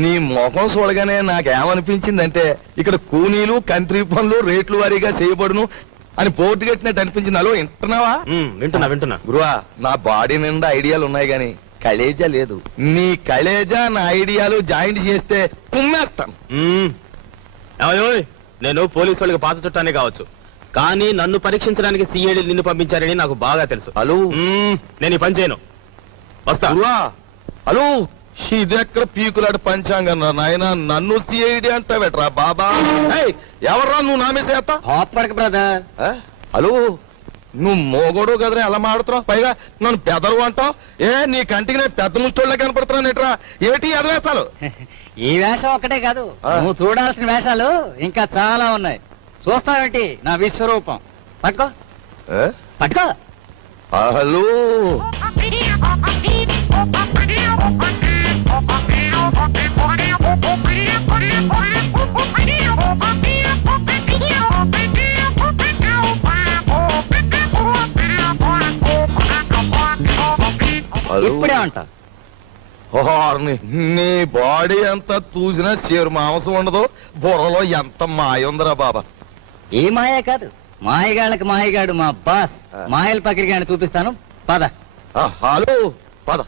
నీ ముఖం చూడగానే నాకేమనిపించిందంటే ఇక్కడ కూనీలు కంట్రీ పనులు రేట్లు వారీగా చేయబడును అని పోటీ కట్టినట్టు అనిపించింది. అలో వింటున్నావా? వింటున్నా వింటున్నా. గురువా నా బాడీ నిండా ఐడియాలు ఉన్నాయి గాని కలేజా లేదు. నీ కలేజా నా ఐడియాలు జాయింట్ చేస్తే కుమ్మేస్తాను. ఏమయ్యోయ్, నేను పోలీసు వాళ్ళకి పాత చుట్టానే కావచ్చు. కానీ నన్ను పరీక్షించడానికి సిఐడి నిన్ను పంపించారని నాకు బాగా తెలుసు. హలో? నేను ఈ పని చేయను. వస్తా. హలో? ఇదెక్కడ పీకులాట పంచాంగం నాయన? నన్ను సిఐడి అంటావేట్రా బాబా? ఏయ్, ఎవర్రా నువ్వు నామేసేస్తా కోప్పడక బ్రదర్ ఆ? హలో నువ్వు మోగోడు కదరా ఎలా మాడుతున్నావు? పైగా నన్ను పెదరు అంటావు? ఏ నీ కంటికి నేను పెద్ద ముష్టోళ్ళ కనపడుతున్నాను ఎట్రా ఏటి ఎదవేస్తాలు ఈ వేషం ఒక్కటే కాదు. నువ్వు చూడాల్సిన వేషాలు ఇంకా చాలా ఉన్నాయి. చూస్తావేంటి? నా విశ్వరూపం. పట్టుకో. పట్టుకో. హలో ఇప్పుడే ఓర్ని, నీ బాడీ అంతా చూసినా చేరు మాంసం ఉండదు. బుర్రలో ఎంత మాయ ఉందిరా బాబా. ఈ మాయే కాదు. మాయగాళ్ళకి మాయగాడు మా బాస్. మాయల పకిరిగాని చూపిస్తాను. పద. ఆ, హలో పద.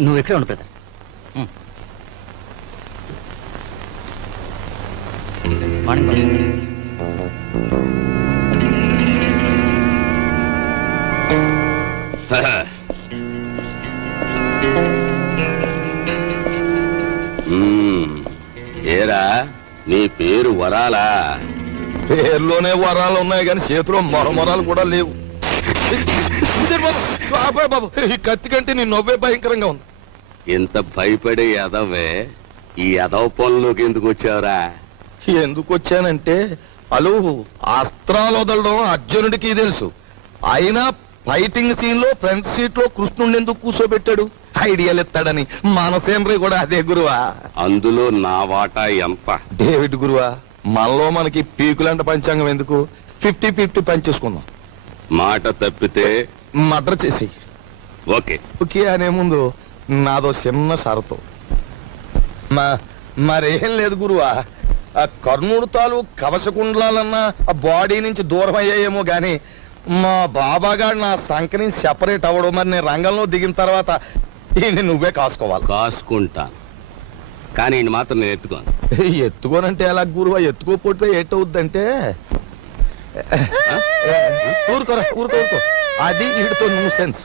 నువ్వు ఇక్కడే ఉండు బ్రదర్. ఉమ్. Morning boss. వరాలా? పేర్లోనే వరాలు ఉన్నాయి కానీ చేతిలో మొరమొరాలు కూడా లేవు. బాబు, బాబు ఈ కత్తి కంటే నీ నవ్వే భయంకరంగా ఉంది. ఇంత భయపడే ఎదవే ఈ ఎదవ పనులోకి ఎందుకు వచ్చావురా? ఎందుకు వచ్చానంటే అలు అస్త్రాలు వదలడం అర్జునుడికి తెలుసు. అయినా ఫైటింగ్ సీన్లో ఫ్రంట్ సీట్లో కృష్ణుడిని ఎందుకు కూర్చోబెట్టాడు? ఐడియాలు ఎత్తాడని మనసేంద్రి కూడా అదే గురువా. అందులో నా వాటా ఎంత? డేవిడ్ గురువా మనలో మనకి పీకులంట పంచాంగం ఎందుకు? ఫిఫ్టీ ఫిఫ్టీ పంచేసుకుందాం. మాట తప్పితే మర్డర్ చేసేయి. ఓకే. ఓకే అనే ముందు నాదో చిన్న షరతు. మా మరేం లేదు గురువా. ఆ కర్ణుడు తాలు కవచకుండలాలన్నా ఆ బాడీ నుంచి దూరం అయ్యాయేమో గాని మా బాబాగాడు నా సంకని సెపరేట్ అవ్వడం మరి నేను రంగంలో దిగిన తర్వాత ఈయన్ని నువ్వే కాసుకోవాలి. కాసుకుంటాను. కానీ ఈయన మాత్రం నేను ఎత్తుకోను. ఎత్తుకోనంటే ఎలా గురువా? ఎత్తుకోపోతే ఏటవుద్దంటే ఊరుకోరా ఊరుకో ఊరుకో అది ఈడితో న్యూ సెన్స్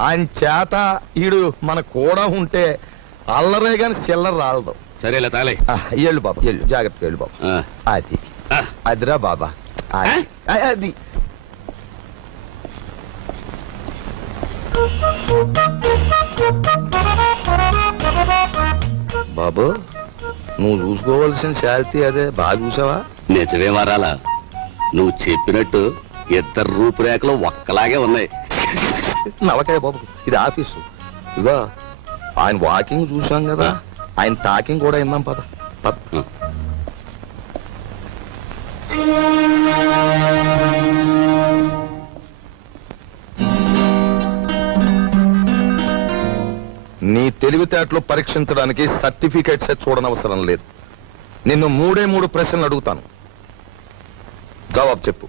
ఆయన చేత ఈడు మన కూడా ఉంటే అల్లరే గాని చిల్లర రాలదు. సరేలా తాలే ఆ, ఎళ్ళు బాబా ఎళ్ళు జాగ్రత్తగా వెళ్ళు బాబా. ఆ, అది. ఆ, అదిరా బాబా. అది. అది. బాబు నువ్వు చూసుకోవాల్సిన శాలిటీ అదే. బాగా చూసావా? నిజమే వరాలా నువ్వు చెప్పినట్టు ఇద్దరు రూపురేఖలు ఒక్కలాగే ఉన్నాయి. నవకాయ బాబు ఇది ఆఫీసు. ఇదిగో ఆయన వాకింగ్ చూసాం కదా. ఆయన టాకింగ్ కూడా విన్నాం పద. పద. నీ తెలివితేటలు పరీక్షించడానికి సర్టిఫికేట్స్ చూడనవసరం లేదు. నిన్ను మూడే మూడు ప్రశ్నలు అడుగుతాను. జవాబు చెప్పు.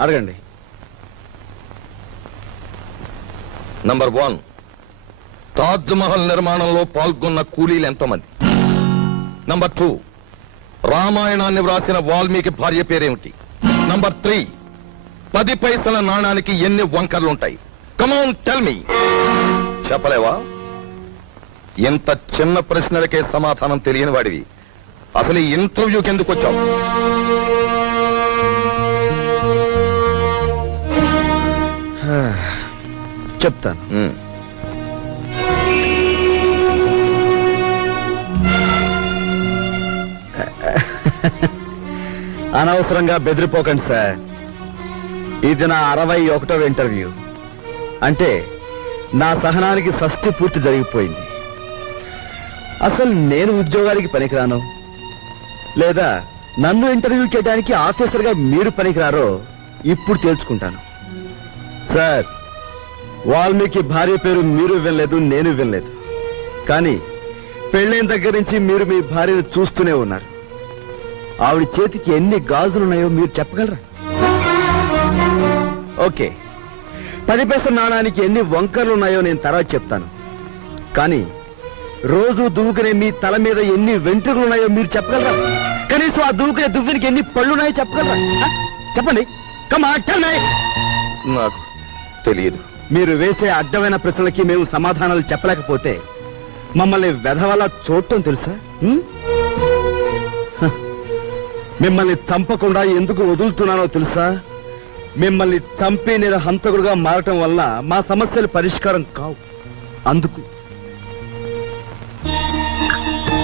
అడగండి. నంబర్ వన్ తాజ్ మహల్ నిర్మాణంలో పాల్గొన్న కూలీలు ఎంతమంది? నంబర్ టూ రామాయణాన్ని వ్రాసిన వాల్మీకి భార్య పేరేమిటి? నంబర్ త్రీ పది పైసల నాణానికి ఎన్ని వంకర్లుంటాయి? కమౌన్ టెల్ మీ చెప్పలేవా? ఇంత చిన్న ప్రశ్నలకే సమాధానం తెలియని వాడివి. అసలు ఈ ఇంటర్వ్యూకి ఎందుకు వచ్చావు? చెప్తాను. ఉమ్. అనవసరంగా బెదిరిపోకండి సార్. ఇది నా అరవై ఒకటవ ఇంటర్వ్యూ. అంటే నా సహనానికి షష్టి పూర్తి జరిగిపోయింది. అసలు నేను ఉద్యోగానికి పనికిరాను? లేదా నన్ను ఇంటర్వ్యూ చేయడానికి ఆఫీసర్గా మీరు పనికిరారో ఇప్పుడు తేల్చుకుంటాను. సార్ వాల్మీకి భార్య పేరు మీరు వినలేదు నేను వినలేదు. కానీ పెళ్ళైన దగ్గర నుంచి మీరు మీ భార్యను చూస్తూనే ఉన్నారు. ఆవిడ చేతికి ఎన్ని గాజులున్నాయో మీరు చెప్పగలరా? ఓకే. పది పైసల నాణానికి ఎన్ని వంకర్లు ఉన్నాయో నేను తర్వాత చెప్తాను. కానీ రోజు దువ్వుకునే మీ తల మీద ఎన్ని వెంట్రుకలు ఉన్నాయో మీరు చెప్పగలరా? కనీసం ఆ దువ్వుకునే దువ్వెనికి ఎన్ని పళ్ళున్నాయో చెప్పగలరా? చెప్పండి. కమా నాకు తెలియదు. మీరు వేసే అడ్డమైన ప్రశ్నలకి మేము సమాధానాలు చెప్పలేకపోతే మమ్మల్ని వెధవలా చూడటం తెలుసా. మిమ్మల్ని చంపకుండా ఎందుకు వదులుతున్నానో తెలుసా? మిమ్మల్ని చంపి నేను హంతకుడుగా మారటం వల్ల మా సమస్యలు పరిష్కారం కావు. అందుకు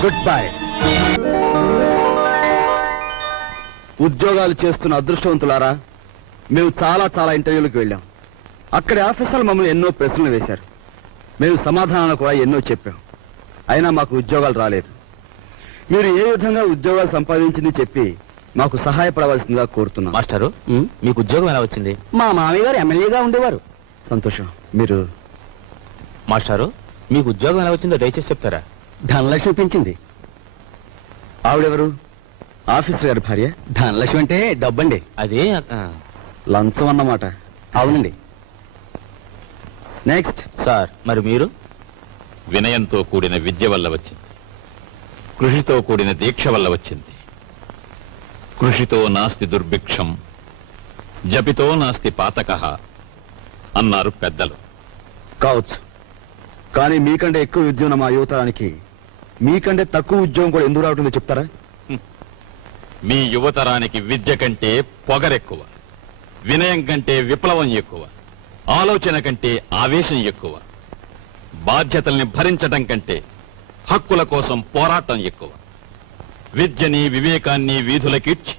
గుడ్ బై ఉద్యోగాలు చేస్తున్న అదృష్టవంతులారా మేము చాలా చాలా ఇంటర్వ్యూలకు వెళ్ళాం. అక్కడి ఆఫీసర్లు మమ్మల్ని ఎన్నో ప్రశ్నలు వేశారు. మేము సమాధానాలు కూడా ఎన్నో చెప్పాం. అయినా మాకు ఉద్యోగాలు రాలేదు. మీరు ఏ విధంగా ఉద్యోగాలు సంపాదించింది చెప్పి మాకు సహాయపడవలసిందిగా కోరుతున్నాం. మాస్టారు? మీకు ఉద్యోగం ఎలా వచ్చింది? మా మామయ్య గారు ఎమ్మెల్యేగా ఉండేవారు. సంతోషం. మీరు మాస్టారు మీకు ఉద్యోగం ఎలా వచ్చిందో దయచేసి చెప్తారా? ధనలక్ష్మి పెంచింది ఆవిడెవరు? ఆఫీసర్ గారి భార్య? ధనలక్ష్మి అంటే డబ్బండి. అది లంచం అన్నమాట. అవునండి. నెక్స్ట్. సార్ మరి మీరు? వినయంతో కూడిన విద్య వల్ల వచ్చింది. కృషితో కూడిన దీక్ష వల్ల వచ్చింది. కృషితో నాస్తి దుర్భిక్షం జపితో నాస్తి పాతక అన్నారు పెద్దలు. కావచ్చు. కానీ మీకంటే ఎక్కువ విద్య ఉన్న మా యువతరానికి మీకంటే తక్కువ ఉద్యోగం కూడా ఎందుకు రావటుందో చెప్తారా? మీ యువతరానికి విద్య కంటే పొగరెక్కువ వినయం కంటే విప్లవం ఎక్కువ ఆలోచన కంటే ఆవేశం ఎక్కువ బాధ్యతల్ని భరించటం కంటే హక్కుల కోసం పోరాటం ఎక్కువ. విద్యని వివేకాన్ని వీధులకిడ్చి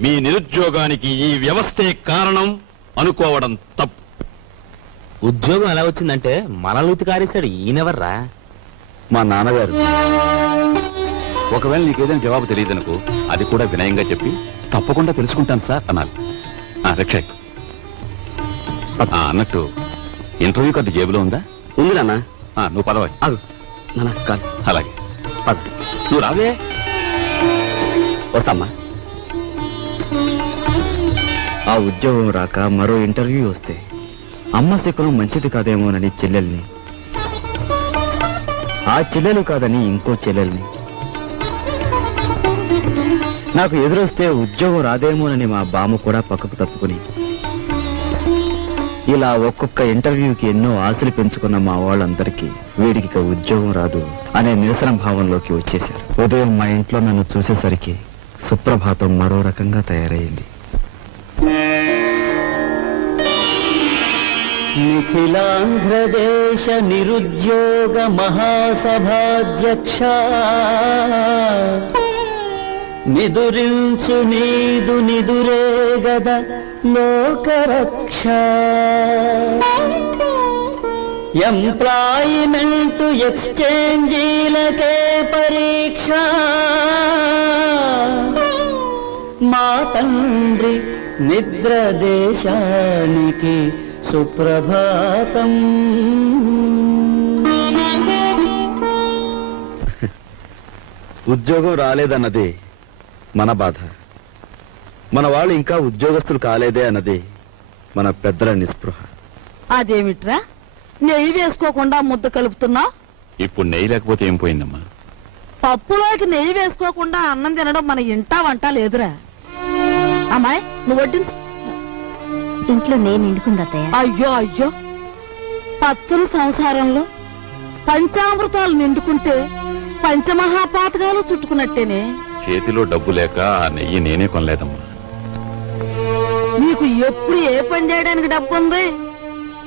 మీ నిరుద్యోగానికి ఈ వ్యవస్థే కారణం అనుకోవడం తప్పు. ఉద్యోగం ఎలా వచ్చిందంటే మనలూతి కారేశాడు ఈయనెవర్రా? మా నాన్నగారు. ఒకవేళ నీకేదైనా జవాబు తెలియదనుకో అది కూడా వినయంగా చెప్పి తప్పకుండా తెలుసుకుంటాను సార్ అనాలి ఆ, రిక్షా ఎక్కు. ఆ, అన్నట్టు ఇంటర్వ్యూ కార్డు జేబులో ఉందా? ఉంది నాన్న. ఆ, నువ్వు పదవ ఆగు. నాన్న కాదు అలాగే. పద నువ్వు రావే. వస్తామ్మా. ఆ ఉద్యోగం రాక మరో ఇంటర్వ్యూ వస్తే అమ్మ శకునం మంచిది కాదేమోనని చెల్లెల్ని. ఆ చెల్లెలు కాదని ఇంకో చెల్లెల్ని. నాకు ఎదురొస్తే ఉద్యోగం రాదేమోనని మా బామ్మ కూడా పక్కకు తప్పుకుని. ఇలా ఒక్కొక్క ఇంటర్వ్యూకి ఎన్నో ఆశలు పెంచుకున్న మా వాళ్ళందరికీ వీడికి ఉద్యోగం రాదు అనే నిరసన భావంలోకి వచ్చేశారు. ఉదయం మా ఇంట్లో నన్ను చూసేసరికి సుప్రభాతం మరో రకంగా తయారైంది. నిఖిలాంధ్రదేశ నిరుద్యోగ మహాసభాధ్యక్ష. నిదురించు నీదు నిదురే గద లోకరక్ష. ఎంప్లాయిమెంట్ ఎక్స్చేంజీలకే పరీక్ష. మా తండ్రి నిద్ర దేశానికి సుప్రభాతం. ఉద్యోగం రాలేదన్నది మన బాధ. మన వాళ్ళు ఇంకా ఉద్యోగస్తులు కాలేదే అన్నది మన పెద్దల నిస్పృహ. అదేమిట్రా? నెయ్యి వేసుకోకుండా ముద్ద కలుపుతున్నా? ఇప్పుడు నెయ్యి లేకపోతే ఏం పోయిందమ్మా? పప్పులోకి నెయ్యి వేసుకోకుండా అన్నం తినడం మన ఇంటా వంట లేదురా. అమ్మాయి నువ్వు వడ్డించు. ఇంట్లో నేను నిండుకుంది అత్తయ్య. అయ్యో అయ్యో. పచ్చని సంసారంలో పంచామృతాలు నిండుకుంటే పంచమహాపాతకాలు చుట్టుకున్నట్టేనే. చేతిలో డబ్బు లేక ఆ నెయ్యి నేనే కొనలేదమ్మా. నీకు ఎప్పుడు ఏ పని చేయడానికి డబ్బు ఉంది?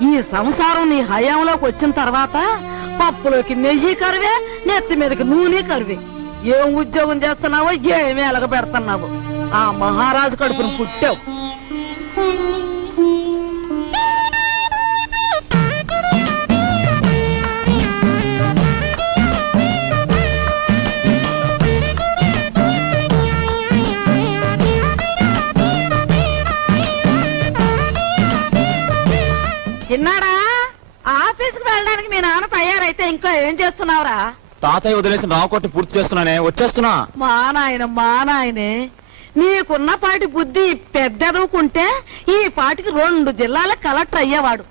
ఈ సంసారం నీ హయాంలోకి వచ్చిన తర్వాత పప్పులోకి నెయ్యి కరువే నెత్తి మీదకి నూనె కరువే. ఏం ఉద్యోగం చేస్తున్నావో ఏమి ఎలగ పెడుతున్నావు. ఆ మహారాజు కడుపును పుట్టావు. చిన్నాడా కోర్టుకు వెళ్ళడానికి మీ నాన్న తయారైతే ఇంకా ఏం చేస్తున్నావురా? తాతయ్య వదిలేసిన రామకోటి పూర్తి చేస్తున్నానే వచ్చేస్తున్నా. మా నాయన మా నాయనే. నీకున్న పాటి బుద్ధి పెద్దదవుకుంటే ఈ పాటికి రెండు జిల్లాల కలెక్టర్ అయ్యేవాడు.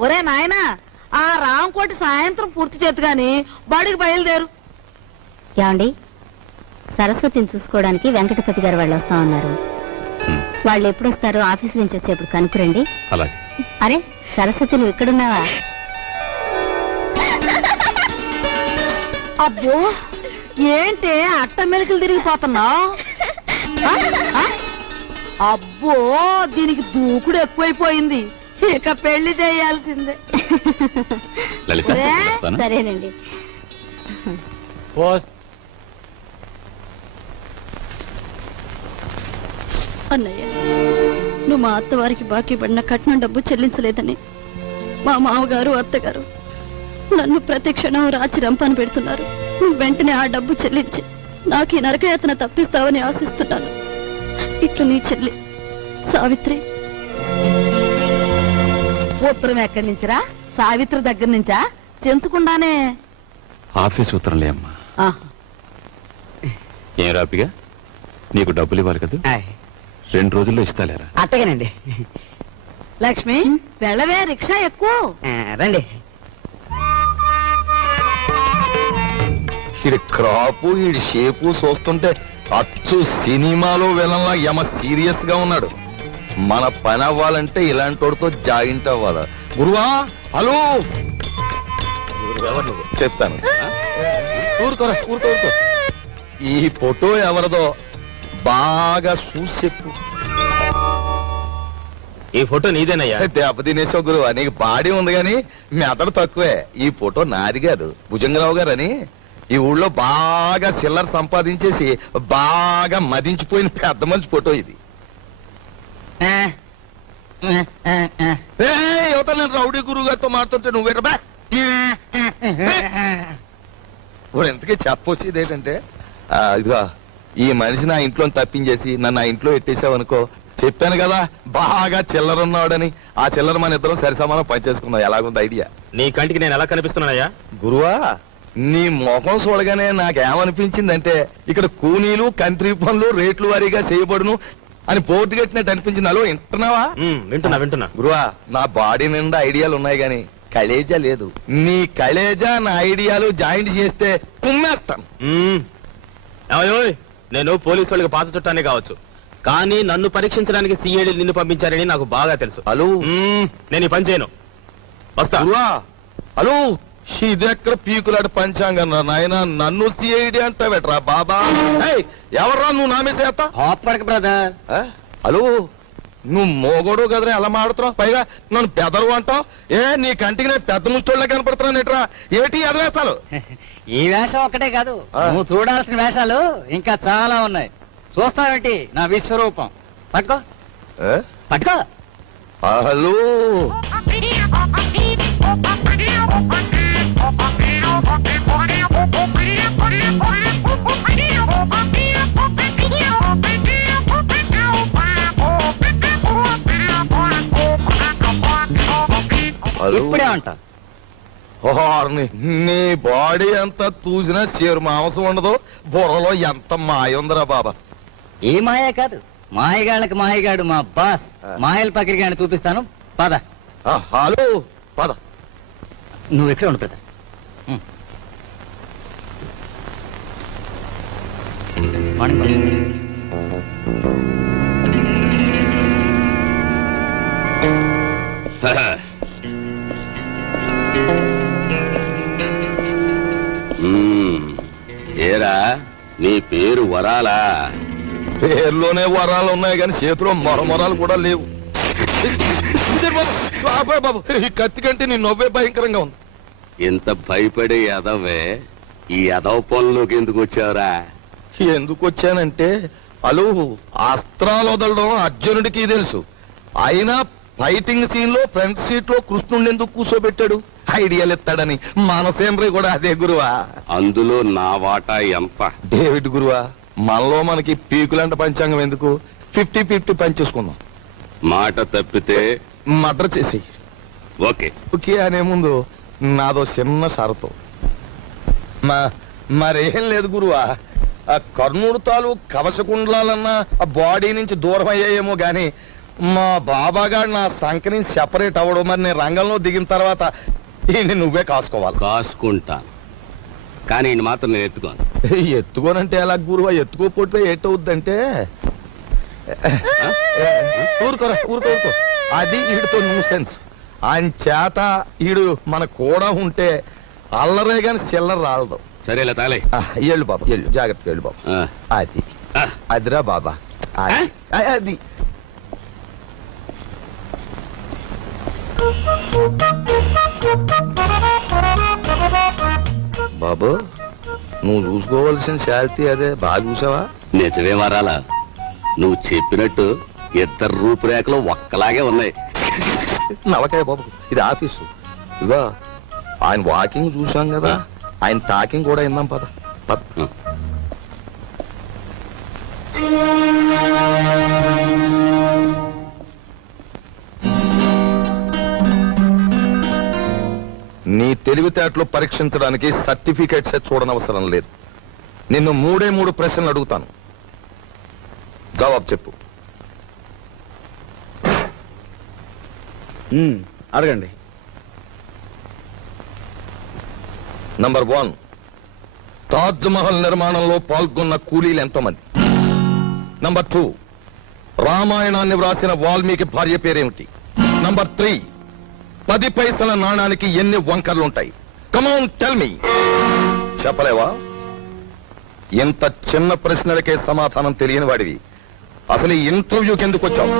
ఒరే నాయనా ఆ రాంకోటి సాయంత్రం పూర్తి చేతు గాని బడికి బయలుదేరు. ఏమండి? సరస్వతిని చూసుకోవడానికి వెంకటపతి గారు వాళ్ళు వస్తా ఉన్నారు. వాళ్ళు ఎప్పుడు వస్తారో ఆఫీస్ నుంచి వచ్చేప్పుడు కనుక్కురండి. అలాగే. అరే సరస్వతి నువ్వు ఇక్కడున్నావా? అబ్బో ఏంటే అట్ట మెలికలు తిరిగిపోతున్నావు? అబ్బో దీనికి దూకుడు ఎక్కువైపోయింది. ఇక పెళ్ళి చేయాల్సిందే. లలిత ఏ? వస్తానా? సరేనండి. అన్నయ్య నువ్వు మా అత్తవారికి బాకీ పడిన కట్నం డబ్బు చెల్లించలేదని మా మామగారు అత్తగారు నన్ను ప్రతి క్షణం రాచి రంపాను పెడుతున్నారు. నువ్వు వెంటనే ఆ డబ్బు చెల్లించి. నాకు ఈ నరకయాతన తప్పిస్తావని ఆశిస్తున్నాను. ఇట్లు నీ చెల్లి సావిత్రి. ఉత్తరం ఎక్కడి నుంచిరా? సావిత్రి దగ్గర నుంచా? చెంచకుండానే. ఆఫీస్ ఉత్తరంలే అమ్మా. ఆహా. ఏం రాపిగా నీకు డబ్బులు ఇవ్వాలి కదా? రెండు రోజుల్లో ఇస్తాలేరా? అట్టగానండి. లక్ష్మి వెళ్ళవే రిక్షా ఎక్కువ. రండి. ఈడి క్రాపు ఈడి షేపు చూస్తుంటే అచ్చు సినిమాలో విలన్లా యమ సీరియస్గా ఉన్నాడు. మన పని అవ్వాలంటే ఇలాంటి వాడితో జాయింట్ అవ్వాలా? గురువా హలో? చెప్తాను. ఊరుకోరా ఊరుకో ఊరుకో ఈ ఫోటో ఎవరిదో బాగా చూసి చెప్పు ఈ ఫోటో నీదేనయ్యా? దెబ్బ తినేసావు గురువా నీకు బాడీ ఉంది కానీ మెదడు తక్కువే. ఈ ఫోటో నాది కాదు భుజంగరావు గారు అని ఈ ఊళ్ళో బాగా సిల్లర్ సంపాదించేసి బాగా మదించిపోయిన పెద్ద మంచి ఫోటో ఇది. ఏయ్, యువతల నేను రౌడీ గురువు గారితో మాట్లాడుతుంటే నువ్వే బా ఇప్పుడు ఎంతకీ చెప్పొచ్చేది ఏంటంటే ఆ, ఇదిగో ఈ మనిషి నా ఇంట్లో తప్పించేసి నన్ను ఆ ఇంట్లో ఎట్టేసావు అనుకో చెప్పాను కదా బాగా చిల్లర ఉన్నాడని ఆ చిల్లర మన ఇద్దరం సరి సమానం పనిచేసుకున్నాం ఎలాగుంది ఐడియా? నీ కంటికి నేను ఎలా కనిపిస్తున్నానయ్యా? గురువా నీ ముఖం చూడగానే నాకేమనిపించిందంటే ఇక్కడ కూనీలు కంట్రీ పనులు రేట్లు వారీగా చేయబడును అని బోర్డు కట్టినట్టు అనిపించింది. అలో వింటున్నావా? వింటున్నా వింటున్నా. గురువా నా బాడీ నిండా ఐడియాలు ఉన్నాయి గాని కలేజా లేదు. నీ కలేజా నా ఐడియాలు జాయింట్ చేస్తే కుమ్మేస్తాను. ఏమయ్యోయ్, నేను పోలీసు వాళ్ళకి పాత చుట్టానే కావచ్చు. కానీ నన్ను పరీక్షించడానికి సిఐడి నిన్ను పంపించారని నాకు బాగా తెలుసు. హలో? మ్మ్, నేను ఈ పని చేయను. వస్తా. గురువా హలో ఇది ఎక్కడ పీకులాట పంచాంగం రా నాయన? నన్ను సిఐడి అంటావేట్రా బాబా? ఏయ్, ఎవర్రా నువ్వు నా మీద కోప్పడక బ్రదర్ హలో? నువ్వు మోగోడు కదరా ఎలా మాడుతున్నావు? పైగా నన్ను పెదరు అంటావు? ఏ నీ కంటికి నేను పెద్ద ముష్టోళ్ళ కనపడుతున్నాను ఎట్రా ఏటి ఎదవేస్తాలు ఈ వేషం ఒక్కటే కాదు. నువ్వు చూడాల్సిన వేషాలు ఇంకా చాలా ఉన్నాయి. చూస్తావేంటి? నా విశ్వరూపం. పట్టుకో. పట్టుకో. హలో? ఇప్పుడే ఓర్ని, నీ బాడీ ఎంత తూసినా చేరు మాంసం ఉండదు బుర్రలో ఎంత మాయ ఉందిరా బాబా. ఈ మాయ కాదు మాయగాళ్ళకి మాయగాడు మా బాస్. మాయల పకిరిగాని చూపిస్తాను. పద. హలో పద. నువ్వు ఎక్కడ ఉండు బ్రదర్. మార్నింగ్. మ్మ్. ఏరా నీ పేరు వరాలా? పేర్లోనే వరాలు ఉన్నాయి కానీ చేతిలో మొరమొరాలు కూడా లేవు. బాబు, ఈ కత్తి కంటే నీ నవ్వే భయంకరంగా ఉంది. ఇంత భయపడే ఎదవే ఈ ఎదవ పనులోకి ఎందుకు వచ్చావురా? ఎందుకు వచ్చానంటే అలు అస్త్రాలు వదలడం అర్జునుడికి తెలుసు. అయినా ఫైటింగ్ సీన్లో ఫ్రంట్ సీట్లో కృష్ణుడిని ఎందుకు కూర్చోబెట్టాడు? ఐడియాలు మనసేంద్రి కూడా అదే గురువా. అందులో నా వాటా ఎంత? డేవిడ్ గురువా మనలో మనకి పీకులంట పంచాంగం ఎందుకు? ఫిఫ్టీ ఫిఫ్టీ పంచేసుకుందాం. మాట తప్పితే మర్డర్ చేసేయి. ఓకే. ఓకే అనే ముందు నాదో చిన్న షరతు. మా మరేం లేదు గురువా. ఆ కర్నూలు తాలూ కవచకుండలాలన్నా ఆ బాడీ నుంచి దూరం అయ్యాయేమో గాని మా బాబాగాడు నా సంఖ నుంచి సెపరేట్ అవ్వడం మరి నేను రంగంలో దిగిన తర్వాత ఈయన్ని నువ్వే కాసుకోవాలి. కాసుకుంటాను కానీ ఈయన మాత్రం నేను ఎత్తుకోను. ఎత్తుకోనంటే ఎలా గురువా? ఎత్తుకోపోతే ఏటవుద్దంటే? ఊరుకోరా ఊరుకో ఊరుకో. అది ఈడితో న్యూ సెన్స్ ఆయన చేత ఈడు మన కూడా ఉంటే అల్లరే గాని చిల్లర రాలదు. సరేలే తాలే. ఆ, ఎళ్ళు బాబా ఎళ్ళు. జాగ్రత్తగా వెళ్ళు బాబా. ఆ, అది. ఆ. అదిరా బాబా. అది. ఆ, అది. బాబు నువ్వు చూసుకోవాల్సిన శాలిటీ అదే బాగా చూసావా? నిజమే మారాలా నువ్వు చెప్పినట్టు ఇద్దరు రూపురేఖలు ఒక్కలాగే ఉన్నాయి. నవకాయ బాబు ఇది ఆఫీసు. ఇదిగో ఆయన వాకింగ్ చూసాం కదా ఆయన టాకింగ్ కూడా విన్నాం పద. పద. నీ తెలివితేటలు పరీక్షించడానికి సర్టిఫికేట్స్ చూడనవసరం లేదు. నిన్ను మూడే మూడు ప్రశ్నలు అడుగుతాను. జవాబు చెప్పు. అడగండి. నంబర్ వన్ తాజ్ మహల్ నిర్మాణంలో పాల్గొన్న కూలీలు ఎంతమంది. నంబర్ టూ రామాయణాన్ని వ్రాసిన వాల్మీకి భార్య పేరేమిటి? నంబర్ త్రీ పది పైసల నాణానికి ఎన్ని వంకర్లుంటాయి? కమౌన్ టెల్ మీ చెప్పలేవా? ఇంత చిన్న ప్రశ్నలకే సమాధానం తెలియని వాడివి. అసలు ఈ ఇంటర్వ్యూకి ఎందుకు వచ్చావు